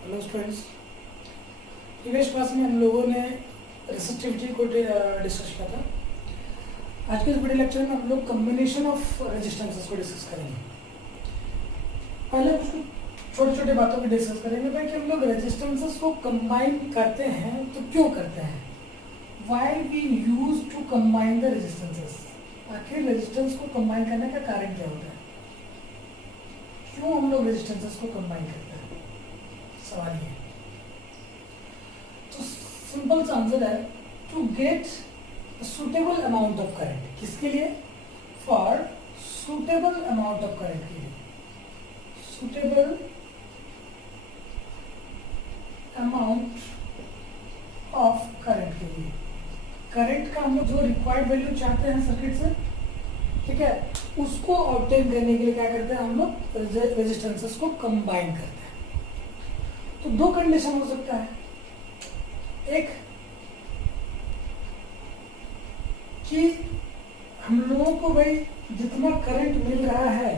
Hello students, previous class में हम लोगों ने रेसिस्टिविटी को डिस्कस किया था। आज के इस वीडियो लेक्चर में हम लोग कम्बिनेशन ऑफ रेजिस्टेंसेस को डिस्कस करेंगे। पहले कुछ छोटे छोटे बातों को डिस्कस करेंगे भाई कि हम लोग रेजिस्टेंसेस को कंबाइन करते हैं तो क्यों करते हैं, why we use to combine the resistances. आखिर रेजिस्टेंस को कंबाइन करने का कारण क्या होता है, क्यों हम लोग रेजिस्टेंसेस को कंबाइन करते हैं, सवाल ये। तो सिंपल सा आंसर है to get suitable amount of current. किसके लिए? For suitable amount of current के लिए, सुटेबल अमाउंट ऑफ करंट के लिए। करंट का हम लोग जो रिक्वायर्ड वैल्यू चाहते हैं सर्किट से, ठीक है, उसको ऑब्टेन करने के लिए क्या करते हैं हम लोग, रेजिस्टेंसेस को कंबाइन करते हैं। तो दो कंडीशन हो सकता है, एक कि हम लोगों को भाई जितना करंट मिल रहा है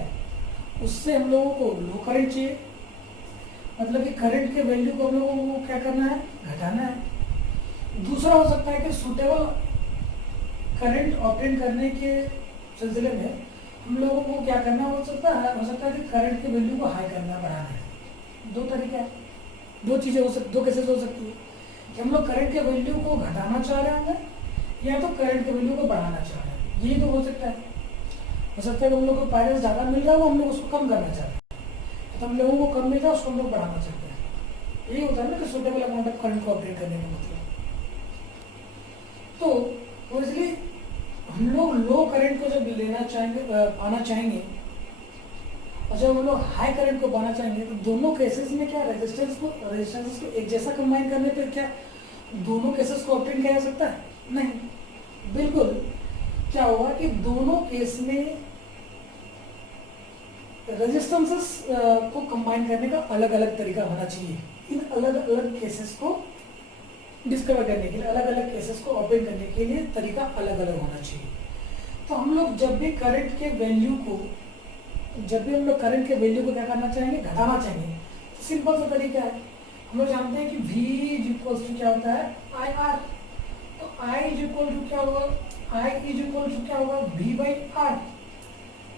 उससे हम लोगों को लो करंट चाहिए, मतलब कि करंट के वैल्यू को हम लोगों को क्या करना है, घटाना है। दूसरा हो सकता है कि सुटेबल करंट ऑब्टेन करने के सिलसिले में हम लोगों को क्या करना हो सकता है कि करंट के वैल्यू को हाई करना, बढ़ाना है। दो तरीके हैं, दो चीज़ें हो सकती, दो केसेस हो सकती है कि हम लोग करंट के वैल्यू को घटाना चाह रहे होंगे या तो करंट के वैल्यू को बढ़ाना चाह रहे हैं। ये तो हो सकता है कि हम लोग को पायरेंस ज़्यादा मिल रहा है, वो हम लोग उसको कम करना चाहते हैं, तो हम लोगों को कम मिल रहा है उसको हम लोग बढ़ाना चाहते हैं। यही होता है ना कि सुटेबल अमाउंट ऑफ करंट को ऑपरेट करने का मतलब। तो इसलिए हम लोग लो करंट को जब लेना चाहेंगे, पाना चाहेंगे, और जब हम लोग हाई करंट को पाना चाहेंगे, तो दोनों केसेस में क्या रेजिस्टेंसेस को एक जैसा कंबाइन करने पर क्या दोनों केसेस को ऑब्टेन किया जा सकता है? नहीं, बिल्कुल। क्या होगा कि दोनों केस में रेजिस्टेंसेस को कंबाइन करने का अलग अलग तरीका होना चाहिए। इन अलग अलग केसेस को डिस्कवर करने के लिए, अलग अलग केसेस को ऑब्टेन करने के लिए तरीका अलग अलग होना चाहिए। तो हम लोग जब भी करंट के वैल्यू को क्या करना चाहेंगे, घटाना चाहेंगे, तो सिंपल सा तरीका है, हम लोग जानते हैं कि V इज इक्वल टू क्या होता है, आई आर। तो I इज इक्वल टू क्या होगा, V बाई आर।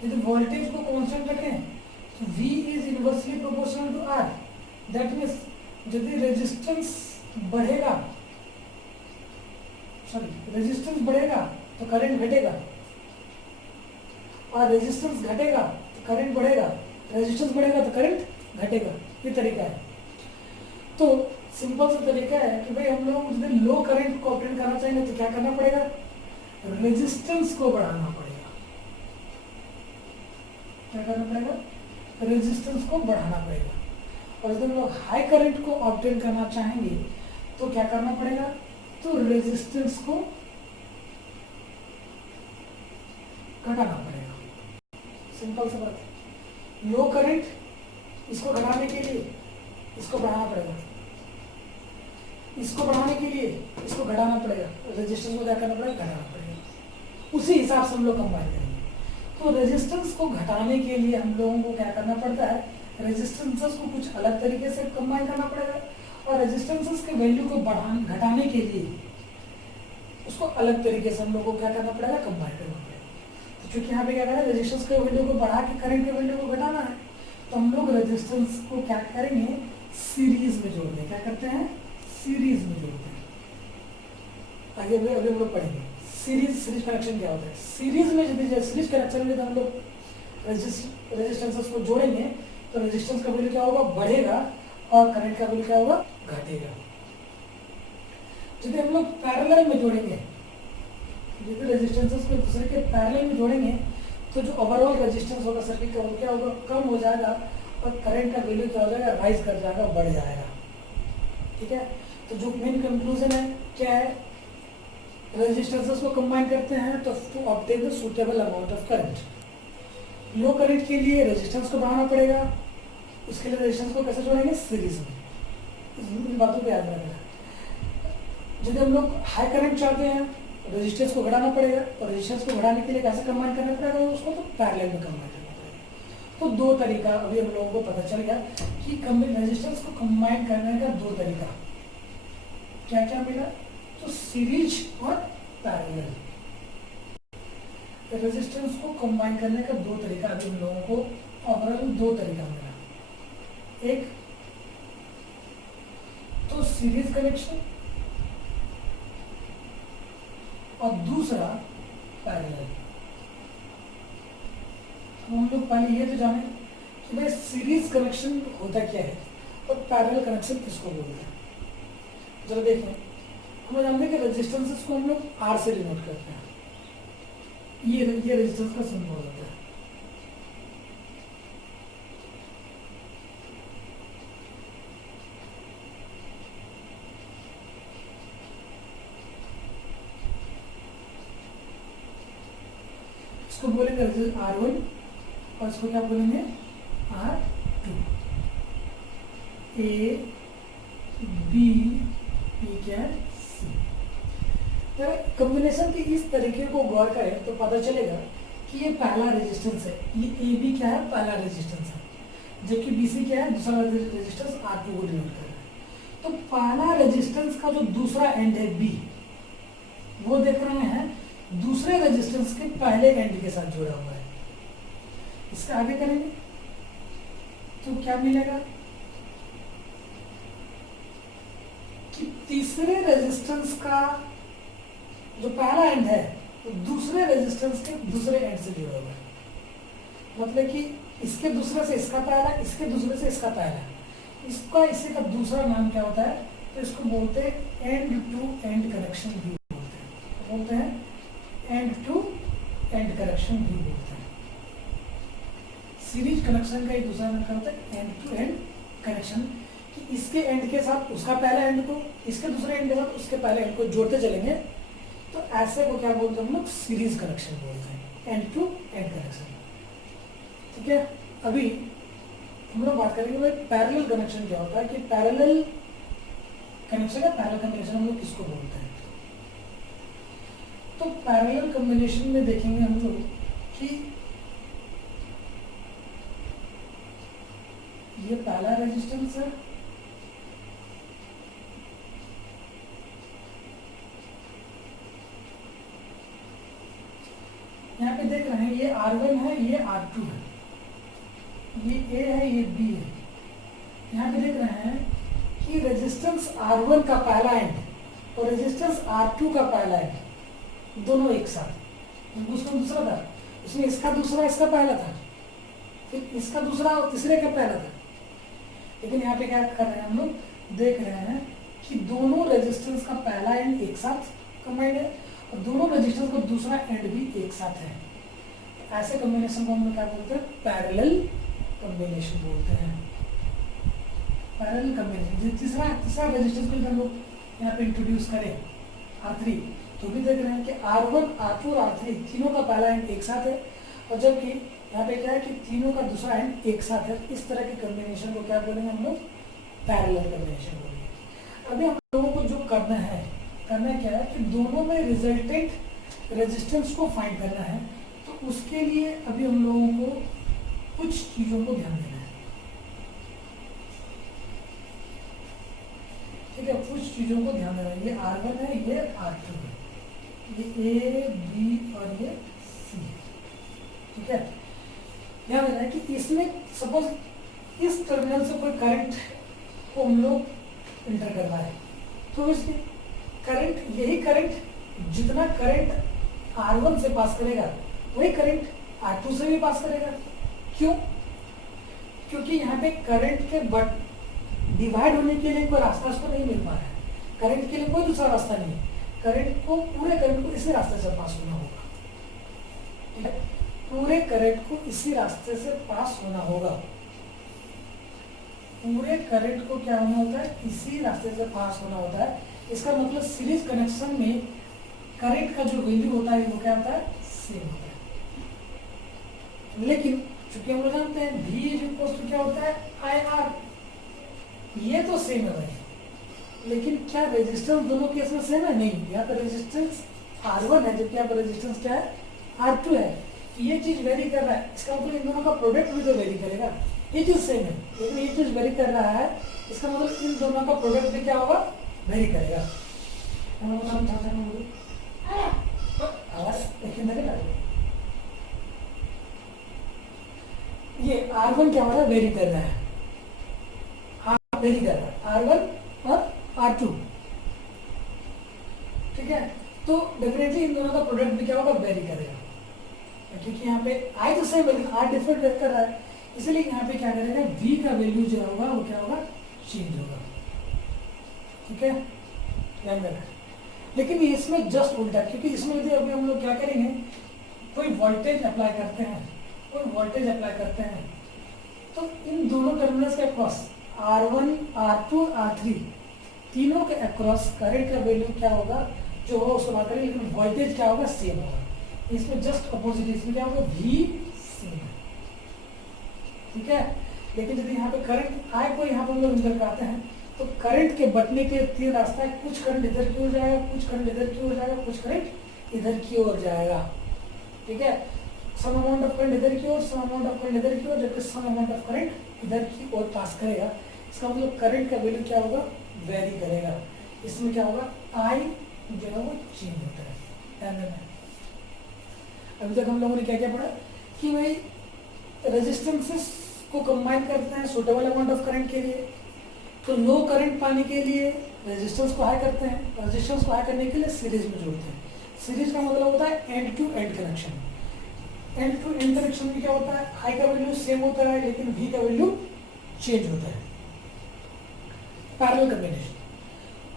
यदि वोल्टेज को कांस्टेंट रखें तो V is inversely proportional to R। That means यदि रेजिस्टेंस बढ़ेगा तो करंट घटेगा, और रेजिस्टेंस घटेगा तो करंट बढ़ेगा, रेजिस्टेंस बढ़ेगा तो करंट घटेगा। ये तरीका है। तो सिंपल सा तरीका है कि भाई हम लोग यदि लो करंट को ऑब्टेन करना चाहेंगे तो क्या करना पड़ेगा, रेजिस्टेंस को बढ़ाना पड़ेगा। क्या करना पड़ेगा, रेजिस्टेंस को बढ़ाना पड़ेगा। और यदि हम लोग हाई करंट को ऑब्टेन करना चाहेंगे तो क्या करना पड़ेगा, तो रेजिस्टेंस को घटाना पड़ेगा। सिंपल सा बात है। लो करंट इसको घटाने के लिए इसको बढ़ाना पड़ेगा, इसको बढ़ाने के लिए इसको घटाना पड़ेगा, रेजिस्टेंस को क्या करना पड़ेगा, घटाना पड़ेगा। उसी हिसाब से हम लोग कंबाइन करेंगे। तो रेजिस्टेंस को घटाने के लिए हम लोगों को क्या करना पड़ता है, रेजिस्टेंसेस को कुछ अलग तरीके से कंबाइन करना पड़ेगा, और रेजिस्टेंसेस के वैल्यू को घटाने के लिए उसको अलग तरीके से हम लोग को क्या करना पड़ेगा, कंबाइन करना पड़ेगा। तो चूंकि यहाँ पे क्या करना है, रेजिस्टेंस के वैल्यू को बढ़ा के करंट के वैल्यू को घटाना है, तो हम लोग रेजिस्टेंस को क्या करेंगे, सीरीज में जोड़ते हैं। क्या करते हैं, सीरीज में जोड़ते हैं। आगे अभी हम लोग पढ़ेंगे सीरीज कनेक्शन क्या होता है। सीरीज में यदि सीरीज कनेक्शन में हम लोग रेजिस्टेंसेस को जोड़ेंगे तो रेजिस्टेंस का वैल्यू क्या होगा, बढ़ेगा, और करंट का वैल्यू क्या होगा, घटेगा। यदि हम लोग पैरेलल में जोड़ेंगे, यदि रेजिस्टेंसेस को दूसरे के पैरेलल में जोड़ेंगे तो जो ओवरऑल रेजिस्टेंस होगा सर्किट का वो क्या होगा, कम हो जाएगा, और करंट का वैल्यू क्या हो जाएगा, राइज कर जाएगा, बढ़ जाएगा। ठीक है। तो जो मेन कंक्लूजन है क्या है, रेजिस्टेंसेस को कंबाइन करते हैं तो to obtain the suitable amount of current. लो करंट के लिए रेजिस्टेंस को बढ़ाना पड़ेगा, उसके लिए रेजिस्टेंस को कैसे जोड़ेंगे, सीरीज में। इन बातों को याद रखना। यदि हम लोग हाई करंट चाहते हैं रेजिस्टेंस को घटाना पड़ेगा, और रेजिस्टेंस को घटाने के लिए कैसे कंबाइन करना पड़ेगा उसको, तो पैरेलल में कंबाइन करना पड़ेगा। तो दो तरीका अभी हम लोगों को पता चल गया कि रेजिस्टेंस को कंबाइन करने का दो तरीका क्या क्या मिला, तो सीरीज और पैरेलल। रेजिस्टेंस को कंबाइन करने का दो तरीका अभी हम लोगों को ओवरऑल दो तरीका मिला, एक तो सीरीज कनेक्शन और दूसरा पैरेलल। हम लोग पहले ये तो जाने कि भाई सीरीज कनेक्शन होता क्या है और पैरेलल कनेक्शन किसको बोलते हैं। जरा देखें, हम जानते हैं कि रेजिस्टेंसेस को हम लोग आर से डिनोट करते हैं, ये रेजिस्टेंस का सिंबल होता है। इसको बोलेंगे R1 और इसको क्या बोलेंगे R2। A B ये क्या है C। कॉम्बिनेशन के इस तरीके को गौर करें तो पता चलेगा कि ये पहला रेजिस्टेंस है, ये ए बी क्या है पहला रेजिस्टेंस है, जबकि बी सी क्या है दूसरा रेजिस्टेंस R2 को डिनोट कर रहा है। तो पहला रेजिस्टेंस का जो दूसरा एंड है बी, वो देख रहे हैं दूसरे रेजिस्टेंस के पहले एंड के साथ जुड़ा हुआ है। इसका आगे करेंगे तो क्या मिलेगा कि तीसरे रेजिस्टेंस का जो पहला एंड है तो दूसरे रेजिस्टेंस के दूसरे एंड से जुड़ा हुआ है। मतलब कि इसके दूसरे से इसका पहला, इसके दूसरे से इसका पहला, इसका इसी का दूसरा नाम क्या होता है, तो इसको बोलते हैं एंड टू एंड कनेक्शन भी बोलते हैं एंड टू एंड कनेक्शन भी बोलते हैं। सीरीज कनेक्शन का एक दूसरा नाम क्या होता है एंड टू एंड कनेक्शन, कि इसके एंड के साथ उसका पहला एंड को, इसके दूसरे एंड के साथ उसके पहले एंड को जोड़ते चलेंगे, तो ऐसे को क्या बोलते हैं हम लोग सीरीज कनेक्शन बोलते हैं, एंड टू एंड कनेक्शन। ठीक है, अभी हम लोग बात करेंगे भाई पैरेलल कनेक्शन क्या होता है, कि पैरेलल कनेक्शन या पैरेलल कॉम्बिनेशन हम लोग किसको बोलते हैं। तो पैरेलल कॉम्बिनेशन में देखेंगे हम लोग कि ये पहला रेजिस्टेंस है, यहाँ पे देख रहे हैं ये R1 है, ये R2 है, ये A है, ये B है। यहाँ पे देख रहे हैं कि रेजिस्टेंस R1 का पहला एंड और रेजिस्टेंस R2 का पहला एंड दोनों एक साथ। उसमें दूसरा था, उसमें इसका दूसरा इसका पहला था, फिर इसका दूसरा और तीसरे का पहला था। लेकिन यहाँ पे क्या कर रहे हैं हम लोग, देख रहे हैं कि दोनों रेजिस्टेंस का पहला एंड एक साथ कंबाइंड है और दोनों रेजिस्टेंस का दूसरा एंड भी एक साथ है। तो ऐसे कॉम्बिनेशन को हम लोग क्या बोलते हैं, पैरेलल कॉम्बिनेशन बोलते हैं। पैरेलल कॉम्बिनेशन तीसरा रेजिस्टेंस को हम लोग यहाँ पे इंट्रोड्यूस करें R3, तो भी देख रहे हैं कि R1, R2 और R3 तीनों का पहला एंड एक साथ है, और जबकि यहाँ पे क्या है कि तीनों का दूसरा एंड एक साथ है। इस तरह के कॉम्बिनेशन को क्या बोलेंगे हम लोग, पैरेलल कॉम्बिनेशन बोलेंगे। अभी हम लोगों को जो करना क्या है कि दोनों में रिजल्टेंट रेजिस्टेंस को फाइंड करना है। तो उसके लिए अभी हम लोगों को कुछ चीजों को ध्यान देना है। ठीक है, कुछ चीजों को ध्यान देना है। ये R1 है, ये R2 है, ये A, B और ये C है। ठीक है, ध्यान देना है कि इसमें सपोज इस टर्मिनल से कोई करंट को हम लोग इंटर कर रहा है, तो इसमें करंट, यही करंट जितना करंट R1 से पास करेगा वही करंट R2 से भी पास करेगा। क्यों? क्योंकि यहाँ पे करंट के डिवाइड होने के लिए कोई रास्ता उसको नहीं मिल पा रहा है, करंट के लिए कोई दूसरा रास्ता नहीं है। करंट को, पूरे करंट को इसी रास्ते से पास होना होगा। ठीक है, पूरे करंट को इसी रास्ते से पास होना होगा। पूरे करंट को क्या होना होता है, इसी रास्ते से पास होना होता है। इसका मतलब सीरीज कनेक्शन में करंट का जो वैल्यू होता है वो क्या होता है, सेम होता है। लेकिन चूंकि हम लोग जानते हैं V इज इक्वल टू क्या होता है, IR, ये तो सेम है भाई, लेकिन क्या रेजिस्टेंस दोनों केस में सेम है? नहीं, यहाँ पर रेजिस्टेंस R1 है, जबकि यहाँ पर रेजिस्टेंस क्या है, R2 है। ये चीज वेरी कर रहा है, इसका मतलब इन दोनों का प्रोडक्ट भी तो वेरी करेगा। ये चीज सेम है, लेकिन ये चीज वेरी कर रहा है, इसका मतलब इन दोनों का प्रोडक्ट भी क्या होगा, वेरी करेगा। ये R1 क्या हो रहा है, वेरी कर रहा है, वेरी कर रहा है R1 और R2, ठीक है। तो डेफिनेटली इन दोनों का प्रोडक्ट भी क्या होगा, वेरी करेगा, क्योंकि यहाँ पे I तो सेम है लेकिन R डिफरेंट कर रहा है, इसलिए यहाँ पे क्या करेगा, V का वैल्यू जो होगा वो क्या होगा, चेंज होगा, ठीक है, ध्यान देना। लेकिन इसमें जस्ट उल्टा, क्योंकि इसमें यदि अभी हम लोग क्या करेंगे, कोई वोल्टेज अप्लाई करते हैं, तो इन दोनों टर्मिनल्स के अक्रॉस R1, R2, R3 तीनों के अक्रॉस करंट का वैल्यू क्या होगा, जो होगा उसको बात करेंगे, लेकिन वोल्टेज क्या होगा, सेम होगा। इसमें जस्ट अपोजिट, इसमें क्या होगा, V सेम है, ठीक है। लेकिन यदि यहाँ पे करंट I को यहाँ पर हम लोग इंटर करते हैं, तो करंट के बटने के तीन रास्ता है, कुछ करंट इधर की ओर जाएगा, कुछ करंट इधर की ओर जाएगा, कुछ करंट इधर की ओर जाएगा, ठीक है। सम अमाउंट ऑफ करंट इधर की ओर, सम अमाउंट ऑफ करंट इधर की ओर, जबकि सम अमाउंट ऑफ करंट इधर की ओर पास करेगा। इसका मतलब करंट का वैल्यू क्या होगा, वेरी करेगा। इसमें क्या होगा, I जो है वो चेंज होता है, ध्यान देना। अभी तक हम लोगों ने क्या क्या पढ़ा कि भाई रेजिस्टेंसेस को कंबाइन करते हैं सुटेबल अमाउंट ऑफ करंट के लिए, तो लो करंट पाने के लिए रेजिस्टेंस को हाई करते हैं, रेजिस्टेंस को हाई करने के लिए सीरीज में जोड़ते हैं। सीरीज का मतलब होता है end to end connection. End to end connection में क्या होता है, हाई का वैल्यू सेम होता है लेकिन V का वैल्यू चेंज होता है। पैरेलल कॉम्बिनेशन,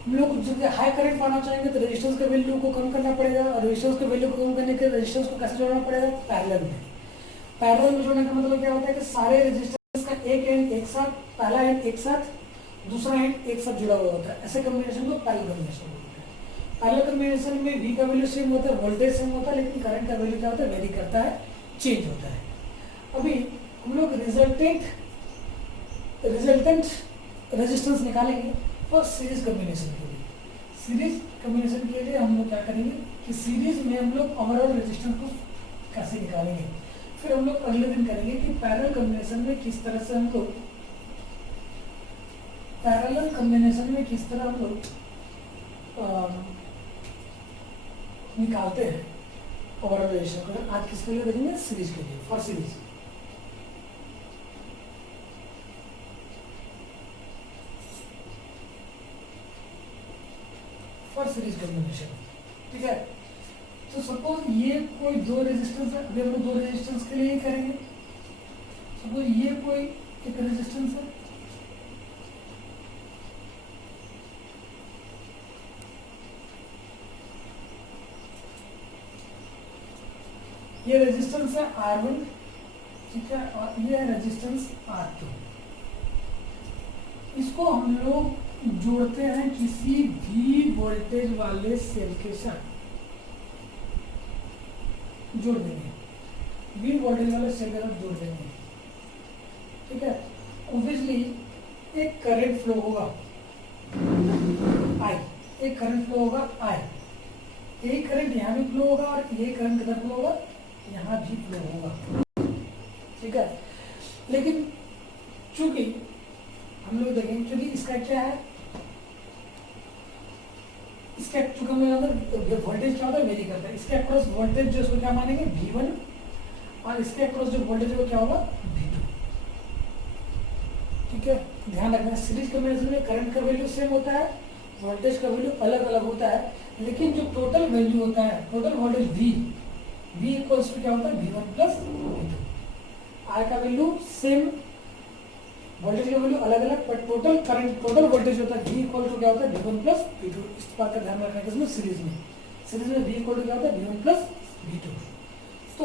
हम लोग जब हाई करंट पाना चाहेंगे तो रेजिस्टेंस के वैल्यू को कम करना पड़ेगा, और रेजिस्टेंस के वैल्यू को कम करने के लिए रेजिस्टेंस को कैसे जोड़ना पड़ेगा, पैरेलल में। पैरेलल में जोड़ने का मतलब क्या होता है कि सारे रेजिस्टेंस का एक एंड एक साथ, पहला एंड एक साथ, दूसरा एंड एक साथ जुड़ा हुआ होता है, ऐसे कॉम्बिनेशन को पैरेलल कॉम्बिनेशन बोलते हैं। पैरेलल कॉम्बिनेशन में V का वैल्यू सेम होता है, वोल्टेज सेम होता है, लेकिन करंट का वैल्यू क्या होता है, वेरी करता है, चेंज होता है। अभी हम लोग रिजल्टेंट रेजिस्टेंस निकालेंगे और सीरीज कॉम्बिनेशन के लिए। सीरीज कॉम्बिनेशन के लिए हम लोग क्या करेंगे कि सीरीज में हम लोग ओवरऑल रेजिस्टेंस को कैसे निकालेंगे, फिर हम लोग अगले दिन करेंगे कि पैरेलल कॉम्बिनेशन में किस तरह से हम लोग निकालते हैं ओवरऑल रेजिस्टेंस को। आज किसके लिए देखेंगे, सीरीज के लिए, for series. For series combination, ठीक है। तो सपोज ये कोई दो रेजिस्टेंस है, अभी हम लोग दो रेजिस्टेंस के लिए ही करेंगे। सपोज ये कोई एक रेजिस्टेंस है, ये रेजिस्टेंस है R1, ठीक है, और ये है रेजिस्टेंस R2। इसको हम लोग जोड़ते हैं किसी भी वोल्टेज वाले सेल के साथ, जोड़ देंगे, V वोल्टेज वाले सेल के साथ जोड़ देंगे, ठीक है। ऑब्वियसली एक करंट फ्लो होगा I, एक करंट फ्लो होगा I, यही करंट यहाँ भी फ्लो होगा और यही करंट किधर फ्लो होगा, यहाँ भी फ्लो होगा, ठीक है। लेकिन चूंकि हम लोग देखेंगे, क्योंकि इसका क्या है, इसका चूंकि हम लोग वोल्टेज क्या होता है, वेरी करता है, इसके अक्रॉस वोल्टेज जो इसको क्या मानेंगे, V1, और इसके अक्रॉस जो वोल्टेज है वो क्या होगा, V2, ठीक है। ध्यान रखना, सीरीज कॉम्बिनेशन में करंट का वैल्यू सेम होता है, वोल्टेज का वैल्यू अलग अलग होता है, लेकिन जो टोटल वैल्यू होता है, total voltage V equals to क्या होता है, V1 प्लस V2। I का वैल्यू सेम, वोल्टेज का वैल्यू अलग अलग, but total current, total voltage होता है V इक्वल टू क्या होता है, V1 प्लस V2। इस बात का ध्यान रखना है इसमें, सीरीज में V इक्वल टू क्या होता है, V1 प्लस V2। तो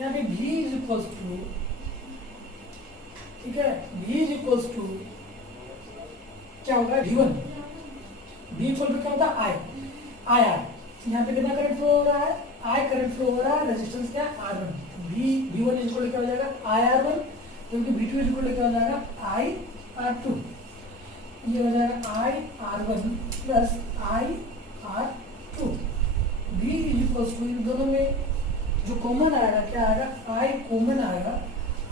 यहाँ पे V इज इक्वल्स टू, ठीक है, V इज इक्वल्स टू क्या होगा, V1, V इक्वल टू क्या होता है, I यहाँ पे कितना करंट फ्लो हो रहा है, I करंट फ्लो हो रहा है, रेजिस्टेंस क्या है, R1। V1 is equal to क्या हो जाएगा, IR1, क्योंकि V2 इज इक्वल टू क्या हो जाएगा, IR2। ये हो जाएगा IR1 plus IR2। V is equal to, इन दोनों में जो कॉमन आएगा क्या आएगा, आई कॉमन आएगा,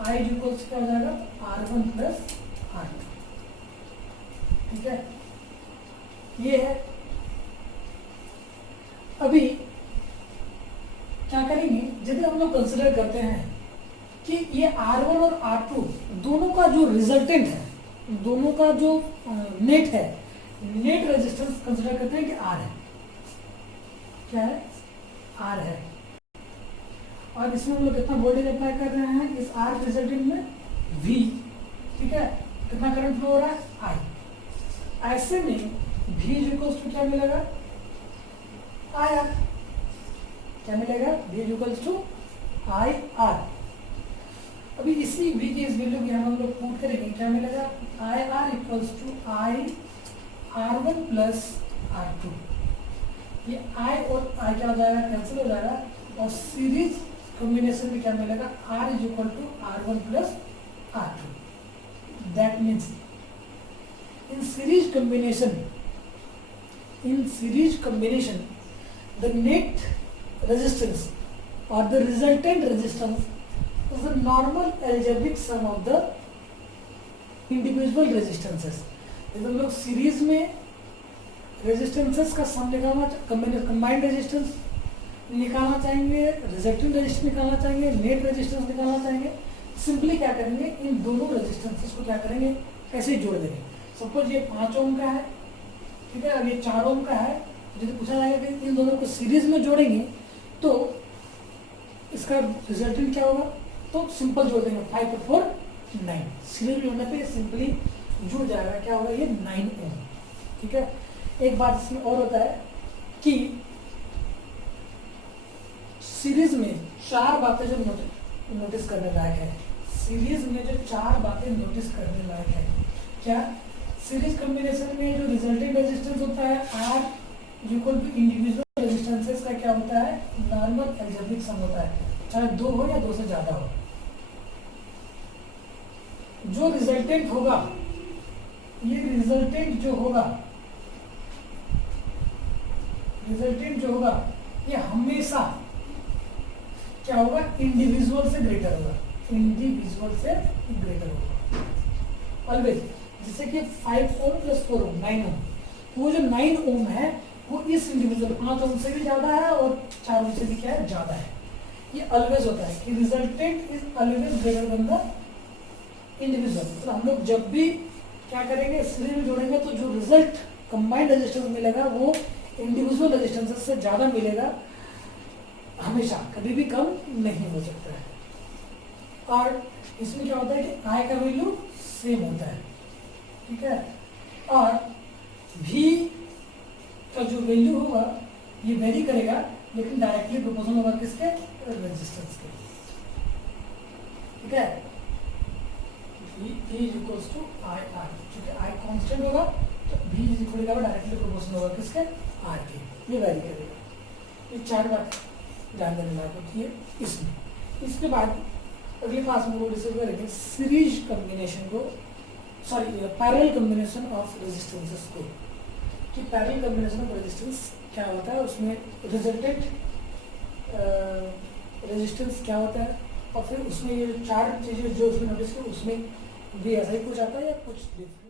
आई इक्वल्स क्या हो जाएगा R1 प्लस R2, ठीक है, ये है। अभी क्या करेंगे, यदि हम लोग कंसिडर करते हैं कि ये R1 और R2 दोनों का जो रिजल्टेंट है, दोनों का जो नेट है, नेट रेजिस्टेंस कंसिडर करते हैं कि R है, क्या है, R है, और इसमें हम लोग कितना वोल्टेज अप्लाई कर रहे हैं, इस R रिजल्टेंट में V, ठीक है, कितना करंट फ्लो हो रहा है, I। ऐसे में V इक्वल्स टू क्या मिलेगा, IR, क्या मिलेगा, V इक्वल्स टू IR। अभी इसी V की इस वैल्यू की हम लोग पुट करेंगे, क्या मिलेगा, IR equals to R1 plus R2। ये I और I क्या हो जाएगा, कैंसिल हो जाएगा, और सीरीज कॉम्बिनेशन में क्या मिलेगा, R is equal to R1 plus R2। That means in series combination the net resistance or the resultant resistance is the normal algebraic sum of the individual resistances। यदि हम लोग series में resistances का सम निकालना, combined resistance निकालना चाहेंगे, resultant resistance निकालना चाहेंगे, नेट रेजिस्टेंस निकालना चाहेंगे, सिंपली क्या करेंगे, इन दोनों रेजिस्टेंसेस को क्या करेंगे, ऐसे ही जोड़ देंगे। सपोज ये 5 ओम का है, ठीक है, अब ये 4 ओम का है, यदि पूछा जाएगा कि इन दोनों को सीरीज में जोड़ेंगे तो इसका रिजल्टेंट क्या होगा, तो सिंपल जोड़ देंगे, 5 और 4 9, सीरीज जोड़ने पे सिंपली जुड़ जाएगा, क्या होगा, ये 9 ओम, ठीक है। एक बात इसमें और होता है कि सीरीज में 4 बातें जो नोटिस करने लायक है, सीरीज में जो 4 बातें नोटिस करने लायक है, क्या, सीरीज कॉम्बिनेशन में जो रिजल्टेंट रेजिस्टेंस होता है R equal to individual resistances का क्या होता है, नॉर्मल अलजेब्रिक सम होता है, चाहे 2 हो या 2 से ज्यादा हो। जो रिजल्टेंट होगा, ये रिजल्टेंट जो होगा ये हमेशा क्या होगा, इंडिविजुअल से ग्रेटर होगा, ऑलवेज। जैसे कि 5 ओम प्लस 4 ओम 9 ओम, वो जो 9 ओम है वो इस इंडिविजुअल 5 ओम से भी ज्यादा है और 4 ओम से भी क्या है, ज्यादा है। ये ऑलवेज होता है कि resultant is always greater than the individual. तो हम लोग जब भी क्या करेंगे, सीरीज में जोड़ेंगे तो जो रिजल्ट कंबाइंड रेजिस्टेंस मिलेगा वो इंडिविजुअल रेजिस्टेंसेस से ज्यादा मिलेगा, हमेशा, कभी भी कम नहीं हो सकता है। और इसमें क्या होता है कि I का वैल्यू सेम होता है, ठीक है, और V का जो वैल्यू होगा ये वेरी करेगा, लेकिन डायरेक्टली प्रोपोर्शनल होगा किसके, रेजिस्टेंस के, ठीक है। V is equals to IR, क्योंकि I कांस्टेंट होगा तो V is equal to directly proportional होगा किसके, R के, ये वेरी करेगा। ये 4 बात ध्यान देने लायक होती है इसमें। इसके बाद अगली क्लास में वो डिस्कस करेंगे सीरीज कॉम्बिनेशन को, sorry parallel combination of resistances को, कि पैरेलल कॉम्बिनेशन ऑफ रेजिस्टेंस क्या होता है, उसमें रिजल्टेंट रेजिस्टेंस क्या होता है, और फिर उसमें ये 4 चीज़ें जो उसमें नोटिस की उसमें भी ऐसा ही कुछ आता है या कुछ डिफरेंट।